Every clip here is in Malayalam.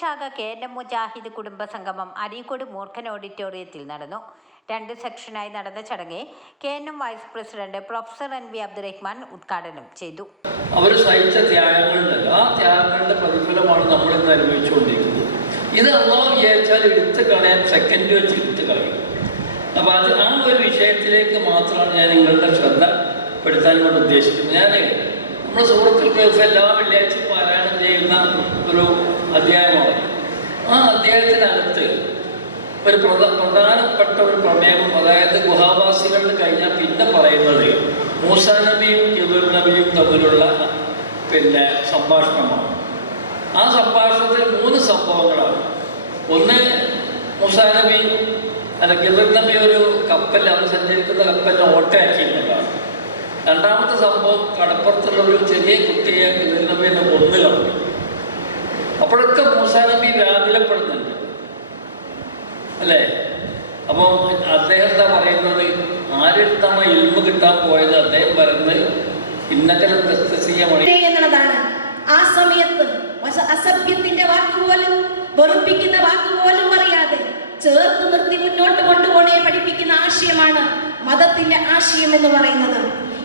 ശാഖ KNM മുജാഹിദ് കുടുംബ സംഗമം അരീക്കോട് മൂർഖൻ ഓഡിറ്റോറിയത്തിൽ നടന്നു. 2 സെക്ഷനായി നടന്ന ചടങ്ങ് KNM vice president professor NV Abdurahman ഉദ്ഘാടനം ചെയ്തു. അവർ സഹിച്ച ത്യാഗങ്ങളുണ്ടല്ലോ, ആ ത്യാഗങ്ങളുടെ പ്രതിഫലമാണ് നമ്മൾ ഇന്ന് അനുഭവിച്ചുകൊണ്ടിരിക്കുന്നത്. ഇത് അള്ളാഹു വിചാരിച്ചാൽ എടുത്ത് കളയാൻ സെക്കൻഡ് വെച്ച് എടുത്ത് കളയും. അപ്പോൾ ആ ഒരു വിഷയത്തിലേക്ക് മാത്രമാണ് ഞാൻ നിങ്ങളുടെ ശ്രദ്ധ പെടുത്താൻ കൊണ്ട് ഉദ്ദേശിക്കുന്നത്. നമ്മുടെ സൂറത്തുൽ കഹ്ഫ് എല്ലാ വെള്ളിയാഴ്ചയും പാരായണം ചെയ്യുന്ന ഒരു അധ്യായമാണ്. ആ അധ്യായത്തിനകത്ത് ഒരു പ്രധാനപ്പെട്ട ഒരു പ്രമേയം, അതായത് ഗുഹാവാസികളിൽ കഴിഞ്ഞാൽ പിന്നെ പറയുന്നത് മൂസാ നബിയും ഖിദ്ർ നബിയും തമ്മിലുള്ള സംഭാഷണമാണ്. ആ സംഭാഷണത്തിൽ 3 സംഭവങ്ങളാണ്. ഒന്ന്, മൂസാ നബി ഖിദ്ർ നബി ഒരു കപ്പൽ, അവർ സഞ്ചരിക്കുന്ന കപ്പലിനെ ഓട്ടയാക്കിയിട്ടുള്ളതാണ്. രണ്ടാമത്തെ സംഭവം, കടപ്പുറത്തുള്ള ഒരു ചെറിയ കുട്ടിയെ ഖിദ്ർ നബി എന്നെ കൊന്നു കളഞ്ഞു. അപ്പോഴൊക്കെ മൂസാ നബി വ്യാകുലപ്പെടുന്നുണ്ട് അല്ലേ? അപ്പം അദ്ദേഹം എന്താ പറയുന്നത്, ആരെടുത്താണ് ഇൽമ് കിട്ടാൻ പോയത്? അദ്ദേഹം പറയുന്നത് എന്നുള്ളതാണ്. ആ സമയത്ത് അസഭ്യത്തിന്റെ വാക്കുപോലും വെറുപ്പിക്കുന്ന വാക്കുപോലും അറിയാതെ ചേർത്ത് നിർത്തി മുന്നോട്ട് കൊണ്ടുപോണേ പഠിപ്പിക്കുന്ന ആശയമാണ് മതത്തിന്റെ ആശയം എന്ന് പറയുന്നത്.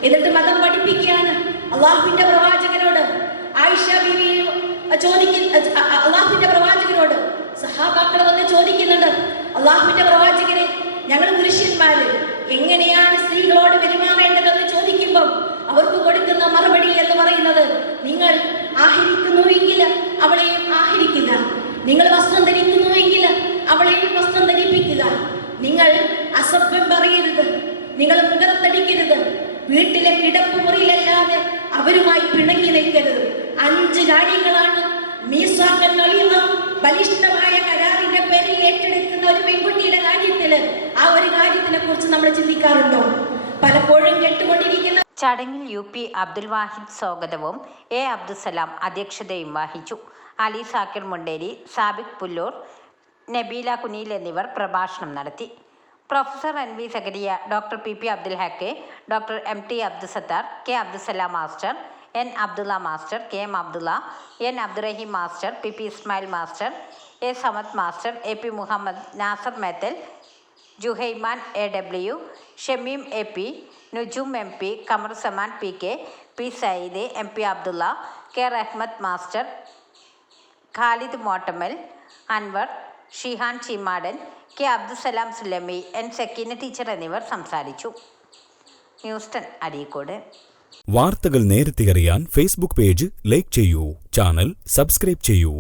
എന്നിട്ട് മതം പഠിപ്പിക്കുകയാണ്. അള്ളാഹുവിന്റെ പ്രവാചകനോട് ആയിഷ ബീവി അള്ളാഹുവിന്റെ പ്രവാചകനോട് സഹാബാക്കൾ വന്ന് ചോദിക്കുന്നുണ്ട്, അള്ളാഹുവിന്റെ പ്രവാചകനെ, ഞങ്ങൾ പുരുഷന്മാര് എങ്ങനെയാണ് സ്ത്രീകളോട് പെരുമാറേണ്ടതെന്ന് ചോദിക്കുമ്പം അവർക്ക് കൊടുക്കുന്ന മറുപടി എന്ന് പറയുന്നത്, നിങ്ങൾ ആഹരിക്കുന്നുവെങ്കിൽ അവളെയും ആഹരിക്കുക, നിങ്ങൾ വസ്ത്രം ധരിക്കുന്നുവെങ്കിൽ അവളെയും വസ്ത്രം ധരിപ്പിക്കുക, നിങ്ങൾ അസഭ്യം പറയരുത്, നിങ്ങൾ മുഖത്തടിക്കരുത്, വീട്ടിലെ കിടപ്പുമുറിയിലല്ലാതെ അവരുമായി പിണങ്ങി നിൽക്കരുത്. 5 കാര്യങ്ങളാണ് ബലിഷ്ഠമായ കരാറിന്റെ പേരിൽ ഏറ്റെടുക്കുന്ന ഒരു പെൺകുട്ടിയുടെ കാര്യത്തില്. ആ ഒരു കാര്യത്തിനെ കുറിച്ച് നമ്മൾ ചിന്തിക്കാറുണ്ടോ? പലപ്പോഴും കേട്ടുകൊണ്ടിരിക്കുന്ന ചടങ്ങിൽ UP അബ്ദുൽ വാഹിദ് സ്വാഗതവും A അബ്ദുസലാം അധ്യക്ഷതയും വഹിച്ചു. അലി സാക്കിർ മുണ്ടേരി, സാബിക് പുല്ലൂർ, നബീല കുനിയിൽ എന്നിവർ പ്രഭാഷണം നടത്തി. Professor NV Zakariya, doctor PP Abdul Haq, doctor MT Abdussathar, K Abdussalam master, N Abdulla master, KM Abdulla, N Abdurahim master, PP Ismail master, A Samad master, AP Muhammad, Nasar Methal, Juhaiman AW, Shameem AP, Nujoom MP, Qamar Zaman PK, P Sayyid, MP Abdulla, K Rahmath master, Khalid Mottamal, Anwar, Shihan Cheemadan, K Abdussalam Sullami, N Sakeena teacher എന്നിവർ സംസാരിച്ചു. ന്യൂസ് 10 അരീക്കോട്. വാർത്തകൾ നേരത്തെ അറിയാൻ ഫേസ്ബുക്ക് പേജ് ലൈക്ക് ചെയ്യൂ, ചാനൽ സബ്സ്ക്രൈബ് ചെയ്യൂ.